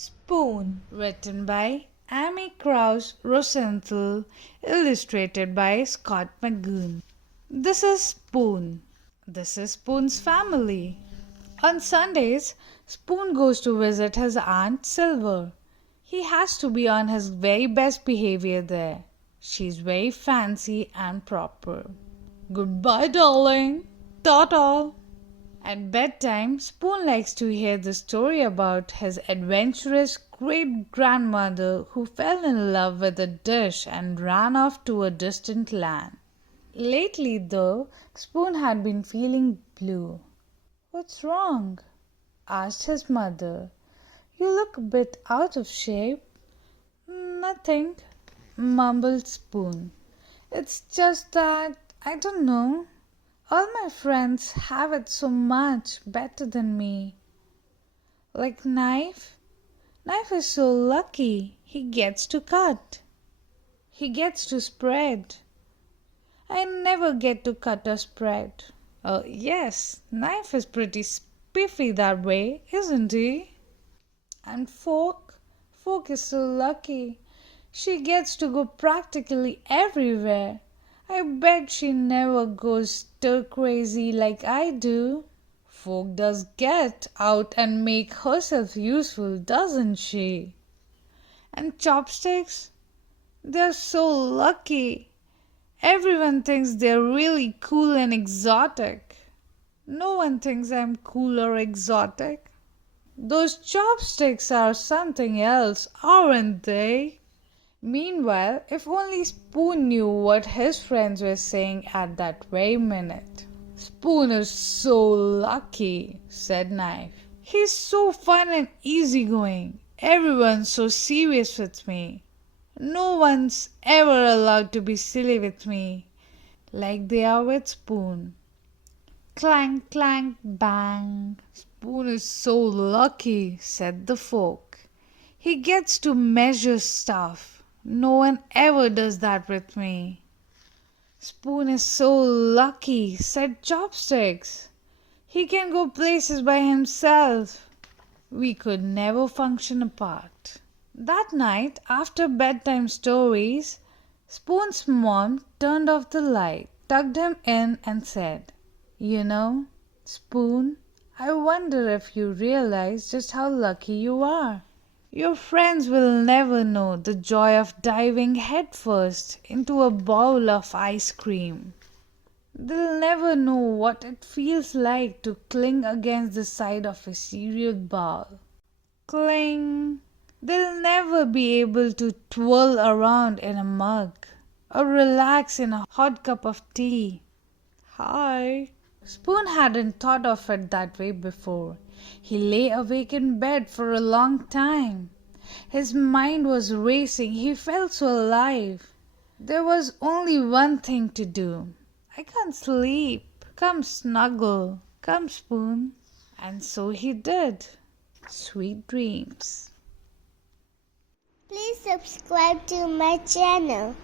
Spoon, written by Amy Krouse Rosenthal, illustrated by Scott Magoon. This is Spoon. This is Spoon's family. On Sundays, Spoon goes to visit his Aunt Silver. He has to be on his very best behavior there. She's very fancy and proper. Goodbye, darling. Ta-ta. At bedtime, Spoon likes to hear the story about his adventurous great-grandmother who fell in love with a dish and ran off to a distant land. Lately, though, Spoon had been feeling blue. "What's wrong?" asked his mother. "You look a bit out of shape." "Nothing," mumbled Spoon. "It's just that, I don't know. All my friends have it so much better than me. Like Knife. Knife is so lucky. He gets to cut. He gets to spread. I never get to cut or spread. Oh, yes, Knife is pretty spiffy that way, isn't he? And Fork. Fork is so lucky. She gets to go practically everywhere. I bet she never goes stir-crazy like I do. Fork does get out and make herself useful, doesn't she? And Chopsticks? They're so lucky. Everyone thinks they're really cool and exotic. No one thinks I'm cool or exotic. Those chopsticks are something else, aren't they?" Meanwhile, if only Spoon knew what his friends were saying at that very minute. "Spoon is so lucky," said Knife. "He's so fun and easygoing. Everyone's so serious with me. No one's ever allowed to be silly with me, like they are with Spoon." Clank, clank, bang. "Spoon is so lucky," said the Fork. "He gets to measure stuff. No one ever does that with me." "Spoon is so lucky," said Chopsticks. "He can go places by himself. We could never function apart." That night, after bedtime stories, Spoon's mom turned off the light, tucked him in, and said, "You know, Spoon, I wonder if you realize just how lucky you are. Your friends will never know the joy of diving headfirst into a bowl of ice cream. They'll never know what it feels like to cling against the side of a cereal bowl. Cling! They'll never be able to twirl around in a mug or relax in a hot cup of tea. Hi!" Spoon hadn't thought of it that way before. He lay awake in bed for a long time. His mind was racing. He felt so alive. There was only one thing to do. "I can't sleep. Come snuggle. Come, Spoon." And so he did. Sweet dreams. Please subscribe to my channel.